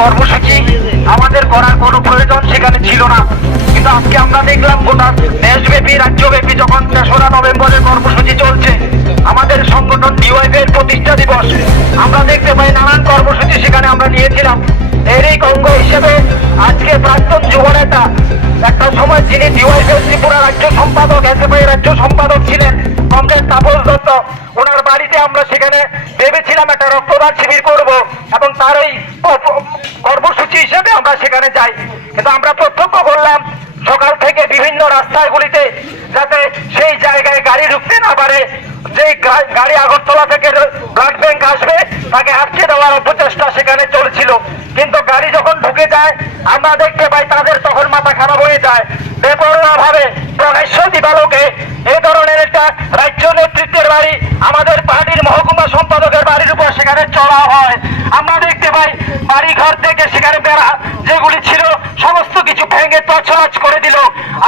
কর্মসূচি আমাদের করার কোনো প্রয়োজন সেখানে ছিল না, কিন্তু আজকে আমরা দেখলাম গোটা দেশব্যাপী রাজ্যব্যাপী যখন ৩রা নভেম্বরের কর্মসূচি চলছে, আমাদের সংগঠন ডিওয়াইফের প্রতিষ্ঠা দিবস, আমরা দেখতে পাই নানান কর্মসূচি সেখানে আমরা নিয়েছিলাম। এরই অঙ্গ হিসেবে আজকে প্রাক্তন যুবনেতা, একটা সময় যিনি ডিওয়াইফের ত্রিপুরা রাজ্য সম্পাদক, এসএফআই রাজ্য সম্পাদক ছিলেন কমরেড তাপস দত্ত, ওনার বাড়িতে আমরা সেখানে ভেবেছিলাম একটা রক্তদান শিবির করব এবং তার এই কর্মসূচি হিসেবে আমরা সেখানে যাই। কিন্তু আমরা প্রত্যক্ষ করলাম সকাল থেকে বিভিন্ন রাস্তাগুলিতে যাতে সেই জায়গায় গাড়ি ঢুকতে না পারে, যে গাড়ি আগরতলা থেকে ব্লাড ব্যাংক আসবে তাকে আটকে দেওয়ার প্রচেষ্টা সেখানে চলছিল। কিন্তু গাড়ি যখন ঢুকে যায় আমরা দেখতে পাই তাদের তখন মাথা খারাপ হয়ে যায়। বেপরোয়া ভাবে প্রকাশ্য দিবালোকে এই ধরনের একটা রাজ্য নেতৃত্বের বাড়ি, আমাদের পার্টির মহকুমা সম্পাদকের বাড়ির উপর সেখানে চড়া হয়। আমরা দেখতে পাই বাড়ি ঘর থেকে সেখানে বেড়া যেগুলি ছিল সমস্ত কিছু ভেঙে তছনছ করে দিল।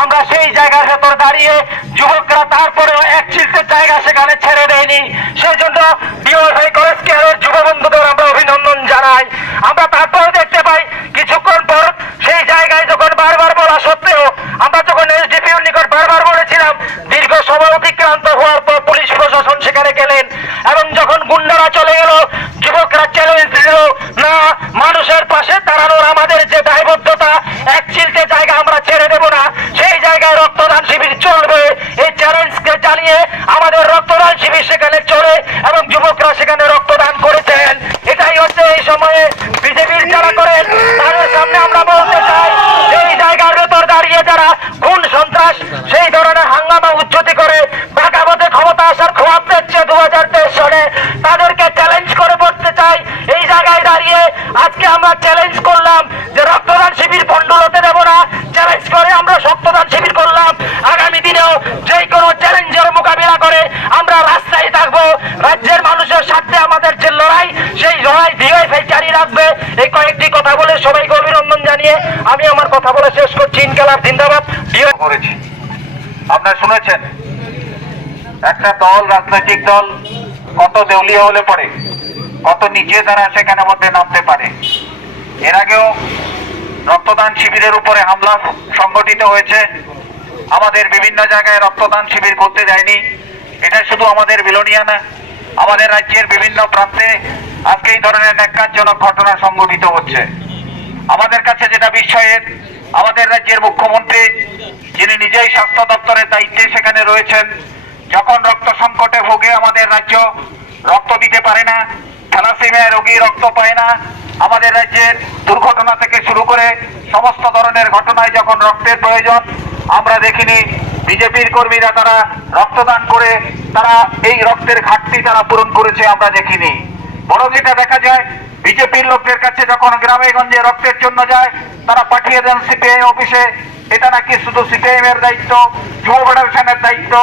আমরা সেই জায়গার ভেতর দাঁড়িয়ে যুবকরা তারপরেও এক চিলতের জায়গা সেখানে ছেড়ে দেয়নি। সেই জন্য ডিওয়াইফাই কলেজ কেয়ারের যুব বন্ধুদের আমরা অভিনন্দন জানাই। আমরা তারপরে দেখতে পাই কিছুক্ষণ পর সেই জায়গায় যখন বারবার বলা সত্ত্বেও, আমরা যখন এসডিপিওর নিকট বারবার বলেছিলাম, দীর্ঘ সময় অতিক্রান্ত হওয়ার পর পুলিশ প্রশাসন সেখানে গেলেন এবং যখন গুন্ডারা চলে গেল, যুবকরা চ্যালেঞ্জ দিল, না মানুষের পাশে দাঁড়ানোর আমাদের যে দায়বদ্ধতা, এক চিলতে জায়গা আমরা ছেড়ে দেব না, সেই জায়গায় রক্তদান শিবির চলবে। এই চ্যালেঞ্জকে জানিয়ে আমাদের রক্তদান শিবির সেখানে চলে এবং যুবকরা সেখানে রক্তদান করেছেন। এটাই হচ্ছে এই সময়ে বিজেপির যারা করেন তাদের সামনে আমরা বলতে চাই, এই জায়গার ভেতর দাঁড়িয়ে যারা খুন সন্ত্রাস সেই ধরনের হাঙ্গামা উজ্জ্বতি করে বাঁকাবতে ক্ষমতা আসার খোয়াব দিচ্ছে 2023 সালে, তাদেরকে চ্যালেঞ্জ করে বলতে চাই, এই জায়গায় দাঁড়িয়ে আজকে আমরা চ্যালেঞ্জ করলাম যে রক্তদান শিবির বন্ডল হতে দেব না। চ্যালেঞ্জ করে আমরা রক্তদান শিবির করলাম। আগামী দিনেও যে কোনো চ্যালেঞ্জের মোকাবিলা করে আমরা রাস্তায় থাকবো। রাজ্যের মানুষের সাথে আমাদের যে লড়াই, সেই লড়াই ডিওয়াইফাই জারি রাখবে। এই কয়েকটি কথা বলে সবাইকে অভিনন্দন জানিয়ে আমি আমার কথা বলে শেষ করছি। ইনকালাব জিন্দাবাদ। করেছি আপনারা শুনেছেন, একটা দল, রাজনৈতিক দল কত দেউলিয়া হলে পরে কত নিচে তারা সেখানে মধ্যে নামতে পারে। এর আগেও রক্তদান শিবিরের উপরে হামলা সংগঠিত হয়েছে। আমাদের বিভিন্ন জায়গায় রক্তদান শিবির করতে যায়নি। এটা শুধু আমাদের বিলোনিয়া না, আমাদের রাজ্যের বিভিন্ন প্রান্তে আজকে এই ধরনের ন্যাক্কারজনক ঘটনা সংঘটিত হচ্ছে। আমাদের কাছে যেটা বিস্ময়ের, আমাদের রাজ্যের মুখ্যমন্ত্রী যিনি নিজেই স্বাস্থ্য দপ্তরের দায়িত্বে সেখানে রয়েছেন, যখন রক্ত সংকটে ভোগে আমাদের রাজ্য রক্ত দিতে পারে না, থ্যালাসেমিয়া রোগী রক্ত পায় না, আমাদের রাজ্যের দুর্ঘটনা থেকে শুরু করে সমস্ত ধরনের ঘটনায় যখন রক্তের প্রয়োজন, আমরা দেখিনি বিজেপির কর্মীরা তারা রক্তদান করে তারা এই রক্তের ঘাটতি তারা পূরণ করেছে, আমরা দেখিনি। বরং এটা দেখা যায় বিজেপির লোকদের কাছে যখন গ্রামে গঞ্জে রক্তের জন্য যায়, তারা পাঠিয়ে দেন সিপিআই অফিসে। এটা নাকি শুধু সিপিআইএম এর দায়িত্ব, যুব ফেডারেশনের দায়িত্ব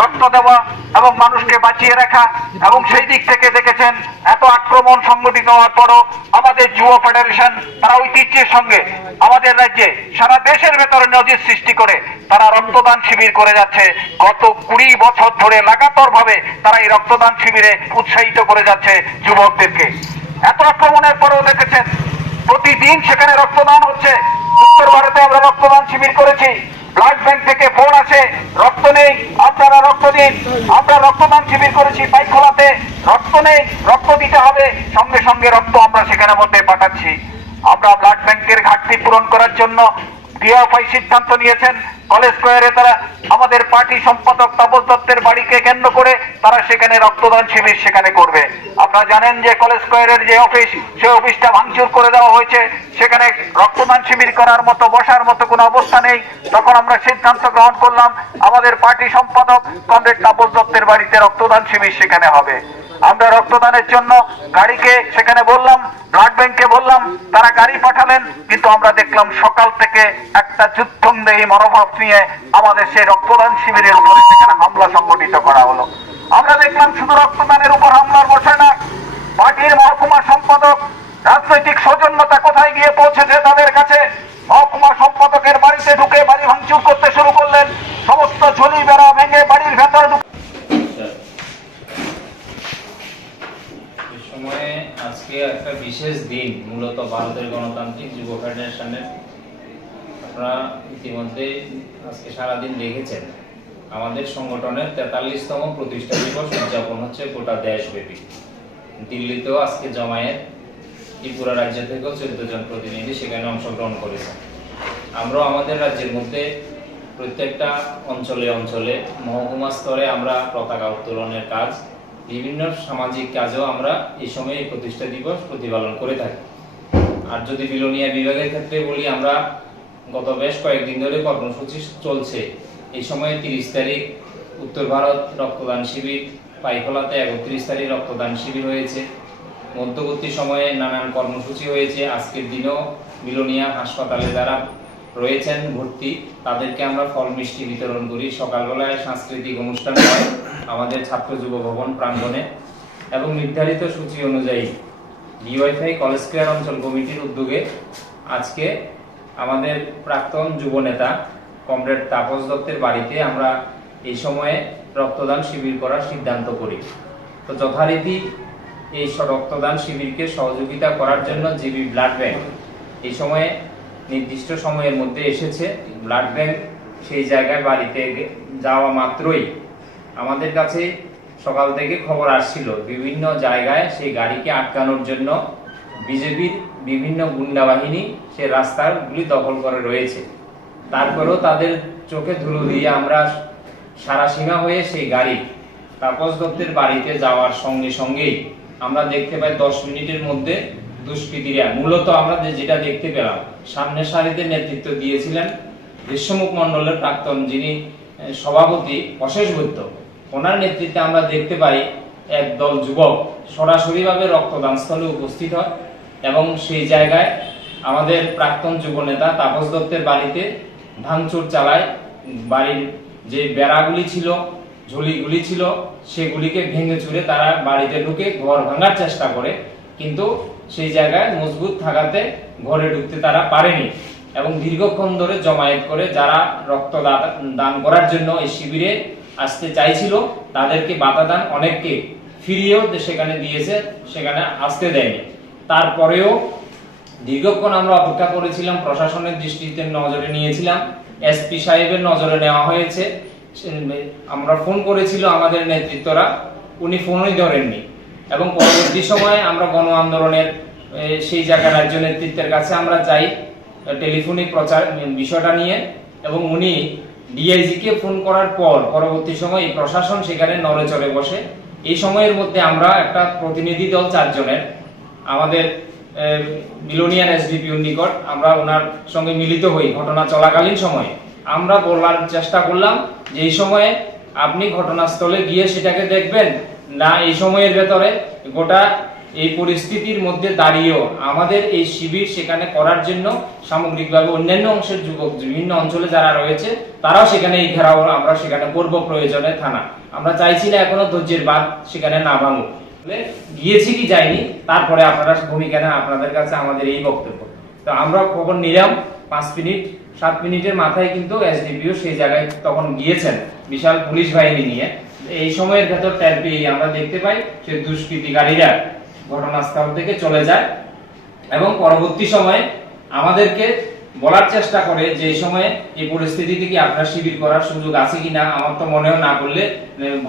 রক্ত দেওয়া এবং মানুষকে বাঁচিয়ে রাখা। এবং সেই দিক থেকে দেখেছেন এত আক্রমণ সংগঠিত হওয়ার পরও আমাদের যুব ফেডারেশন তারা ঐতিহ্যের সঙ্গে আমাদের রাজ্যে সারা দেশের ভেতরে নজির সৃষ্টি করে তারা রক্তদান শিবির করে যাচ্ছে। গত 20 বছর ধরে লাগাতার ভাবে তারা এই রক্তদান শিবিরে উৎসাহিত করে যাচ্ছে যুবকদেরকে। এত আক্রমণের পরেও দেখেছেন প্রতিদিন সেখানে রক্তদান হচ্ছে। উত্তর ভারতে আমরা রক্তদান শিবির করেছি, ব্লাড ব্যাংক থেকে ফোন আসে, রক্ত নেই, আপনারা রক্ত দিন। আমরা রক্তদান শিবির করেছি পাইকখোলাতে, রক্ত নেই, রক্ত দিতে হবে, সঙ্গে সঙ্গে রক্ত আমরা সেখানে মধ্যে পাঠাচ্ছি। আমরা ব্লাড ব্যাংকের ঘাটতি পূরণ করার জন্য ডিওয়াইফাই সিদ্ধান্ত নিয়েছেন কলেজ স্কয়ারে তারা আমাদের পার্টি সম্পাদক তাপস দত্তের বাড়িকে কেন্দ্র করে তারা সেখানে রক্তদান শিবির সেখানে করবে। আপনারা জানেন যে কলেজ স্কয়ারের যে অফিস, সেই অফিসটা ভাঙচুর করে দেওয়া হয়েছে, সেখানে রক্তদান শিবির করার মতো বসার মতো কোনো অবস্থা নেই। তখন আমরা সিদ্ধান্ত গ্রহণ করলাম আমাদের পার্টি সম্পাদক কমরেড তাপস দত্তের বাড়িতে রক্তদান শিবির সেখানে হবে। আমরা রক্তদানের জন্য গাড়িকে সেখানে বললাম, ব্লাড ব্যাংকে বললাম, তারা গাড়ি পাঠালেন, কিন্তু আমরা দেখলাম সকাল থেকে একটা যুদ্ধংদেহী মনোভাব নিয়ে আমাদের সেই রক্তদান শিবিরের উপরে সেখানে হামলা সংগঠিত করা হলো। আমরা দেখলাম শুধু রক্তদানের উপর হামলার বসে না, পার্টির মহকুমা সম্পাদক রাজনৈতিক সৌজন্যতা কোথায় গিয়ে পৌঁছেছে তাদের কাছে। মহকুমা সম্পাদকের বাড়িতে ঢুকে বাড়ি ভাঙচুর করতে শুরু করলেন, সমস্ত ঝুলি বেড়া ভেঙে বাড়ির ভেতরে সময়ে আজকে একটা বিশেষ দিন, মূলত ভারতের গণতান্ত্রিক যুব ফেডারেশনের। আপনারা ইতিমধ্যে আজকে সারাদিন দেখেছেন আমাদের সংগঠনের 43তম প্রতিষ্ঠা দিবস উদযাপন হচ্ছে গোটা দেশব্যাপী। দিল্লিতেও আজকে জমায়েত, ত্রিপুরা রাজ্য থেকেও 14 জন প্রতিনিধি সেখানে অংশগ্রহণ করেছেন। আমরাও আমাদের রাজ্যের মধ্যে প্রত্যেকটা অঞ্চলে অঞ্চলে মহকুমা স্তরে আমরা পতাকা উত্তোলনের কাজ, বিভিন্ন সামাজিক কাজেও আমরা এই সময় এই প্রতিষ্ঠা দিবস প্রতিপালন করে থাকি। আর যদি বিলোনিয়া বিভাগের ক্ষেত্রে বলি, আমরা গত বেশ কয়েকদিন ধরে কর্মসূচি চলছে। এই সময় 30 তারিখ উত্তর ভারত রক্তদান শিবির, পাইকলাতে 31 তারিখ রক্তদান শিবির হয়েছে। মধ্যবর্তী সময়ে নানান কর্মসূচি হয়েছে। আজকের দিনেও বিলোনিয়া হাসপাতালে যারা রয়েছেন ভর্তি, তাদেরকে আমরা ফল মিষ্টি বিতরণ করি। সকালবেলায় সাংস্কৃতিক অনুষ্ঠান হয় আমাদের ছাত্র যুব ভবন প্রাঙ্গণে, এবং নির্ধারিত সূচি অনুযায়ী ডিওয়াইফাই কলেজ স্কয়ার অঞ্চল কমিটির উদ্যোগে আজকে আমাদের প্রাক্তন যুব নেতা কমরেড তাপস দত্তের বাড়িতে আমরা এই সময়ে রক্তদান শিবির করার সিদ্ধান্ত করি। তো যথারীতি এই রক্তদান শিবিরকে সহযোগিতা করার জন্য জিবি ব্লাড ব্যাংক এই সময়ে নির্দিষ্ট সময়ের মধ্যে এসেছে। ব্লাড ব্যাংক সেই জায়গায় বাড়িতে যাওয়া মাত্রই আমাদের কাছে সকাল থেকে খবর আসছিল বিভিন্ন জায়গায় সেই গাড়িকে আটকানোর জন্য বিজেপির বিভিন্ন গুন্ডা বাহিনী সে রাস্তাগুলি দখল করে রয়েছে। তারপরেও তাদের চোখে ধুলো দিয়ে আমরা সারাসীমা হয়ে সেই গাড়ি তাপস দত্তের বাড়িতে যাওয়ার সঙ্গে সঙ্গেই আমরা দেখতে পাই 10 মিনিটের মধ্যে দুষ্কৃতীরা, মূলত আমরা যেটা দেখতে পেলাম, সামনের সারিতে নেতৃত্ব দিয়েছিলেন বিশ্বমুখ মণ্ডলের প্রাক্তন যিনি সভাপতি অশেষ বৈদ্য, ওনার নেতৃত্বে আমরা দেখতে পাই একদল যুবক সরাসরিভাবে রক্তদান স্থলে উপস্থিত হয় এবং সেই জায়গায় আমাদের প্রাক্তন যুব নেতা তাপস দত্তের বাড়িতে ভাঙচুর চালায়। বাড়ির যে বেড়াগুলি ছিল, ঝুলিগুলি ছিল, সেগুলিকে ভেঙে চুরে তারা বাড়িতে ঢুকে ঘর ভাঙার চেষ্টা করে, কিন্তু সেই জায়গায় মজবুত থাকাতে ঘরে ঢুকতে তারা পারেনি এবং দীর্ঘক্ষণ ধরে জমায়েত করে যারা রক্ত দান করার জন্য এই শিবিরে আসতে চাইছিল তাদেরকে বাধা দান, অনেককে ফিরিয়েও সেখানে দিয়েছে, সেখানে আসতে দেয়নি। তারপরেও দীর্ঘক্ষণ আমরা অপেক্ষা করেছিলাম, প্রশাসনের দৃষ্টিতে নজরে নিয়েছিলাম, এসপি সাহেবের নজরে নেওয়া হয়েছে। আমরা ফোন করেছিল আমাদের নেতৃত্বরা, উনি ফোনই ধরেননি এবং পরবর্তী সময়ে আমরা গণ আন্দোলনের সেই জায়গার রাজ্য নেতৃত্বের কাছে আমরা যাই টেলিফোনিক প্রচার বিষয়টা নিয়ে, এবং উনি ডিআইজি কে ফোন করার পর পরবর্তী সময় প্রশাসন সেখানে নড়েচড়ে বসে। এই সময়ের মধ্যে আমরা একটা প্রতিনিধি দল 4 জনের আমাদের বিলোনিয়ান এসডিপিওর নিকট আমরা ওনার সঙ্গে মিলিত হই। ঘটনা চলাকালীন সময়ে আমরা বলার চেষ্টা করলাম যে এই সময়ে আপনি ঘটনাস্থলে গিয়ে সেটাকে দেখবেন না, এই সময়ের ভেতরে গোটা এই পরিস্থিতির মধ্যে দাঁড়িয়েও আমাদের এই শিবির সেখানে করার জন্য সামগ্রিকভাবে অন্যান্য অংশের যুবক বিভিন্ন অঞ্চলে যারা রয়েছে তারাও সেখানে এই ঘেরাও আমরা সেখানে করব প্রয়োজনে থানা। আমরা চাইছি না এখনো ধৈর্যের বাঁধ সেখানে না ভাঙুক। গিয়েছি কি যায়নি তারপরে আপনারা ভূমিকা নেন, আপনাদের কাছে আমাদের এই বক্তব্য। তো আমরা খবর নিলাম 5 মিনিট 7 মিনিটের মাথায় কিন্তু এসডিপিও সেই জায়গায় তখন গিয়েছেন বিশাল পুলিশ বাহিনী নিয়ে। এই সময়ের ভেতর টের পেয়ে আমরা দেখতে পাই সে দুষ্কৃতিকারীরা ঘটনাস্থল থেকে চলে যায় এবং পরবর্তী সময়ে আমাদেরকে বলার চেষ্টা করে যে এই সময়ে এই পরিস্থিতিতে কি আপনার শিবির করার সুযোগ আছে কিনা। আমার তো মনেও না করলে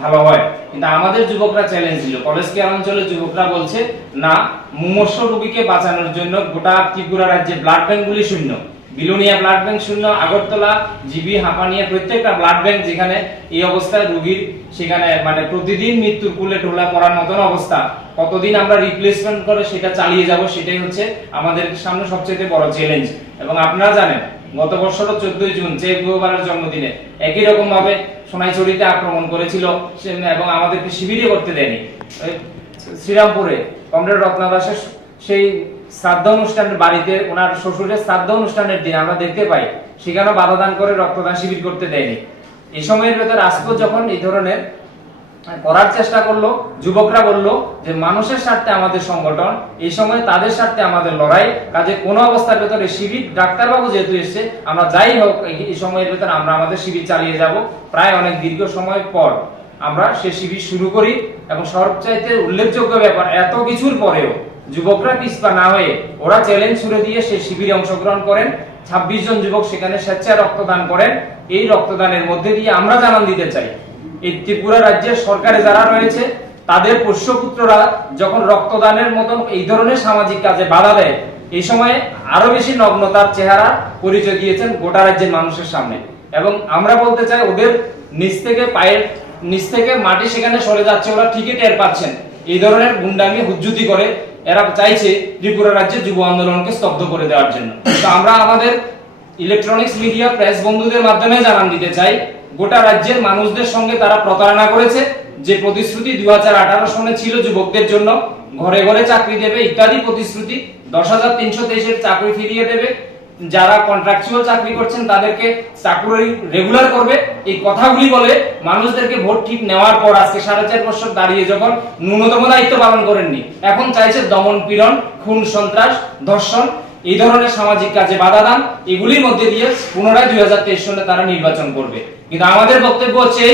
ভালো হয়, কিন্তু আমাদের যুবকরা চ্যালেঞ্জ দিল। কলেজ কেয়ার অঞ্চলের যুবকরা বলছে না, মুমূর্ষ রোগীকে বাঁচানোর জন্য গোটা ত্রিপুরা রাজ্যে ব্লাড ব্যাংকগুলি শূন্য, বিলোনিয়া ব্লাড ব্যাংক শূন্য, আগরতলা, জিবি, হাঁপানিয়া প্রত্যেকটা ব্লাড ব্যাংক যেখানে এই অবস্থায় রোগীর সেখানে মানে প্রতিদিন মৃত্যুর কুলে ঢোলা পড়ার মতন অবস্থা, কতদিন আমরা রিপ্লেসমেন্ট করে সেটা চালিয়ে যাব, সেটাই হচ্ছে আমাদের সামনে সবচেয়ে বড় চ্যালেঞ্জ। এবং আপনারা জানেন গত বছরও 14 জুন যে গুরুবারের জন্মদিনে একই রকম ভাবে সোনাইছড়িতে আক্রমণ করেছিল এবং আমাদেরকে শিবিরে করতে দেয়নি। শ্রীরামপুরে কমরেড রত্না দাসের সেই শ্রাদ্ধ অনুষ্ঠানের বাড়িতে ওনার শ্বশুরের শ্রাদ্ধ অনুষ্ঠানের দিন আমরা দেখতে পাই সেখানেও বাধা দান করে রক্তদান শিবির করতে দেয়নি। এই সময়ের ভেতর আজকে যখন এই ধরনের করার চেষ্টা করলো, যুবকরা বলল যে মানুষের স্বার্থে আমাদের সংগঠন, এই সময় তাদের স্বার্থে আমাদের লড়াই, কাজে কোনো অবস্থার ভেতরে শিবির ডাক্তারবাবু যেহেতু এসছে আমরা যাই হোক এই সময়ের ভেতর আমরা আমাদের শিবির চালিয়ে যাব। প্রায় অনেক দীর্ঘ সময় পর আমরা সে শিবির শুরু করি এবং সবচাইতে উল্লেখযোগ্য ব্যাপার, এত কিছুর পরেও যুবকরা পিছপা না হয়ে ওরা চ্যালেঞ্জ ছুড়ে দিয়ে সেই শিবিরে অংশগ্রহণ করেন। 26 জন যুবক সেখানে স্বেচ্ছায় রক্তদান করেন। এই রক্তদানের মধ্যে দিয়ে আমরা জানান দিতে চাই, এই ত্রিপুরা রাজ্যের সরকারে যারা রয়েছে তাদের পোষ্যপুত্ররা যখন রক্তদানের মতন এই ধরনের সামাজিক কাজে বাধা দেয়, এই সময়ে আরো বেশি নগ্নতার চেহারা পরিচয় দিয়েছেন গোটা রাজ্যের মানুষের সামনে। এবং আমরা বলতে চাই, ওদের নিচ থেকে পায়ের নিচ থেকে মাটি সেখানে সরে যাচ্ছে, ওরা ঠিকই টের পাচ্ছেন। এই ধরনের গুন্ডামি হুজ্জুতি করে এরা চাইছে ত্রিপুরা রাজ্যের যুব আন্দোলনকে স্তব্ধ করে দেওয়ার জন্য। তো আমরা আমাদের ইলেকট্রনিক্স মিডিয়া প্রেস বন্ধুদের মাধ্যমে জানান দিতে চাই, গোটা রাজ্যের মানুষদের সঙ্গে তারা প্রতারণা করেছে। যে প্রতিশ্রুতি 2018 সনে ছিল যুবকদের জন্য ঘরে ঘরে চাকরি দেবে ইত্যাদি প্রতিশ্রুতি, 10,323 এর চাকরি ফিরিয়ে দেবে, যারা কন্ট্রাকচুয়াল চাকরি করছেন তাদেরকে চাকরি রেগুলার করবে, এই কথাগুলি বলে মানুষদেরকে ভোট ঠিক নেওয়ার পর আজকে 4.5 বছর দাঁড়িয়ে যখন ন্যূনতম দায়িত্ব পালন করেননি, এখন চাইছে দমন পীড়ন, খুন সন্ত্রাস, ধর্ষণ, এই ধরনের সামাজিক কাজে বাধা দান, এগুলির মধ্যে দিয়ে পুনরায় 2023 সনে তারা নির্বাচন করবে। কিন্তু আমাদের বক্তব্য হচ্ছে,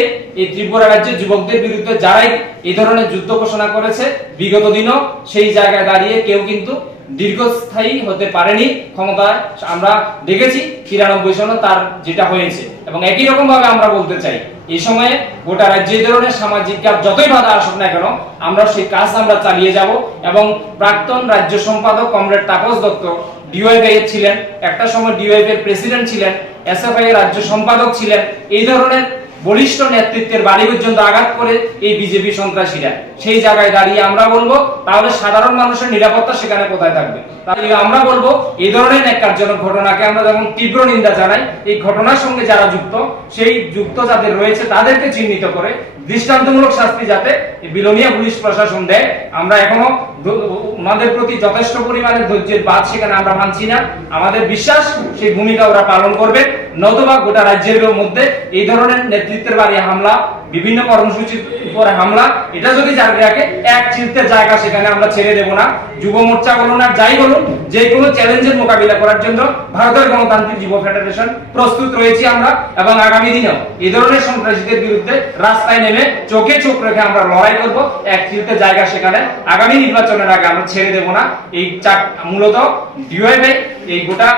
এই ত্রিপুরা রাজ্যের যুবকদের বিরুদ্ধে যারাই এই ধরনের যুদ্ধ ঘোষণা করেছে, বিগত দিনও সেই জায়গায় দাঁড়িয়ে কেউ কিন্তু দীর্ঘস্থায়ী হতে পারেনি ক্ষমতায়। আমরা দেখেছি 93 সনে তার যেটা হয়েছে। এবং একই রকম ভাবে আমরা বলতে চাই, এই সময়ে গোটা রাজ্যে এই ধরনের সামাজিক কাজ যতই বাধা আসুক না কেন, আমরা সেই কাজ আমরা চালিয়ে যাব। এবং প্রাক্তন রাজ্য সম্পাদক কমরেড তাপস দত্ত ডিওয়াইফআই এর ছিলেন, একটা সময় ডিওয়াইফআই এর প্রেসিডেন্ট ছিলেন, এসএফআই এর রাজ্য সম্পাদক ছিলেন। এই ধরনের বলিষ্ঠ নেতৃত্বের বাড়ি পর্যন্ত আঘাত করে এই বিজেপি সন্ত্রাসীরা, সেই জায়গায় দাঁড়িয়ে আমরা বলবো, তাহলে সাধারণ মানুষের নিরাপত্তা সেখানে কোথায় থাকবে? তাহলে আমরা বলবো, এই ধরনের ন্যাক্কারজনক ঘটনাকে আমরা যেমন তীব্র নিন্দা জানাই, এই ঘটনার সঙ্গে যারা যুক্ত, সেই যুক্ত যাদের রয়েছে তাদেরকে চিহ্নিত করে দৃষ্টান্তমূলক শাস্তি যাতে বিলোনিয়া পুলিশ প্রশাসন দেয়। আমরা এখনো ওনাদের প্রতি যথেষ্ট পরিমাণে ধৈর্যের বাদ সেখানে আমরা মানছি না। আমাদের বিশ্বাস সেই ভূমিকা ওরা পালন করবে, নতুবা গোটা রাজ্যের মধ্যে এই ধরনের নেতৃত্বের বাড়ি হামলা, বিভিন্ন কর্মসূচির উপরে হামলা, এটা যদি জারি রাখে, এক চিলতে জায়গা সেখানে আমরা ছেড়ে দেব না। যুব মোর্চা বলুন আর যাই বলুন, যে কোনো চ্যালেঞ্জের মোকাবিলা করার জন্য ভারতের গণতান্ত্রিক যুব ফেডারেশন প্রস্তুত রয়েছি আমরা। এবং আগামী দিনেও এই ধরনের সন্ত্রাসীদের বিরুদ্ধে রাস্তায় নেমে চোখে চোখ রেখে আমরা লড়াই করব। এক চিলতে জায়গা সেখানে আগামী নির্বাচনের আগে আমরা ছেড়ে দেব না। এই মূলত ডিওয়াইফআই এই গোটা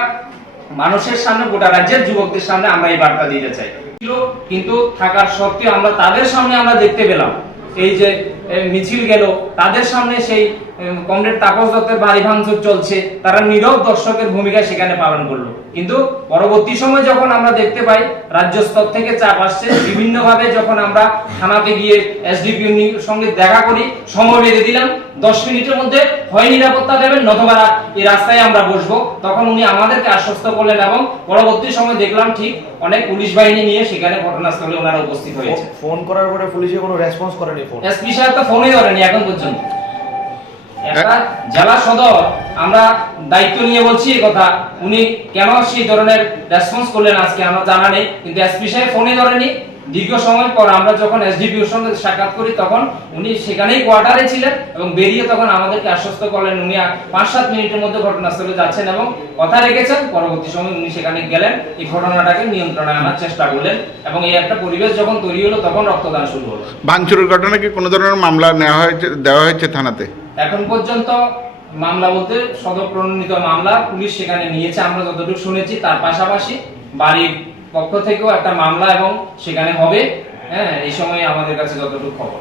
মানুষের সামনে, গোটা রাজ্যের যুবকদের সামনে আমরা এই বার্তা দিতে চাই। কিন্তু থাকার সত্ত্বেও আমরা তাদের সামনে আমরা দেখতে পেলাম, এই যে মিছিল গেল, তাদের সামনে সেই কমরেড তাপস দত্তের বাড়ি ভাঙচুর চলছে, তারা নীরব দর্শকের ভূমিকা সেখানে পালন করলো। কিন্তু পরবর্তী সময় যখন আমরা দেখতে পাই রাজ্য স্তর থেকে চাপ আসছে, বিভিন্ন ভাবে যখন আমরা থানাতে গিয়ে এসডিপিওর সঙ্গে দেখা করি, সময় বেঁধে দিলাম 10 মিনিটের মধ্যে হয় নিরাপত্তা দেবেন, নতুবা এই রাস্তায় আমরা বসবো, তখন উনি আমাদেরকে আশ্বস্ত করলেন। এবং পরবর্তী সময় দেখলাম ঠিক অনেক পুলিশ বাহিনী নিয়ে সেখানে ঘটনাস্থলে ওনারা উপস্থিত হয়েছে। ফোন করার পরে পুলিশে কোনো রেসপন্স করেনি? ফোন এসপি সাহেব তো ফোনই ধরেনি এখন পর্যন্ত। একটা জেলা সদর আমরা দায়িত্ব নিয়ে বলছি এই কথা, উনি কেন সেই ধরনের রেসপন্স করলেন আজকে আমরা জানা নেই। কিন্তু এসপি সাহেব ফোনই ধরেনি। দীর্ঘ সময় পর আমরা যখন এসডিপিওর সঙ্গে সাক্ষাৎ করি, তখন উনি সেখানেই কোয়ার্টারে ছিলেন এবং বেরিয়ে তখন আমাদেরকে আশ্বস্ত করলেন উনি 5-7 মিনিটের মধ্যে ঘটনাস্থলে যাচ্ছেন এবং কথা রেখেছেন। পরবর্তী সময় উনি সেখানে গেলেন, এই ঘটনাটাকে নিয়ন্ত্রণে আনার চেষ্টা করলেন এবং এই একটা পরিবেশ যখন তৈরি হলো, তখন রক্তদান শুরু হলো। ভাঙচুরের ঘটনা কি কোনো ধরনের মামলা দেওয়া হয়েছে থানাতে? এখন পর্যন্ত মামলা বলতে সদর প্রণীত মামলা পুলিশ সেখানে নিয়েছে আমরা যতটুকু শুনেছি। তার পাশাপাশি বাড়ির পক্ষ থেকেও একটা মামলা এবং সেখানে হবে, হ্যাঁ, এই সময় আমাদের কাছে যতটুকু খবর।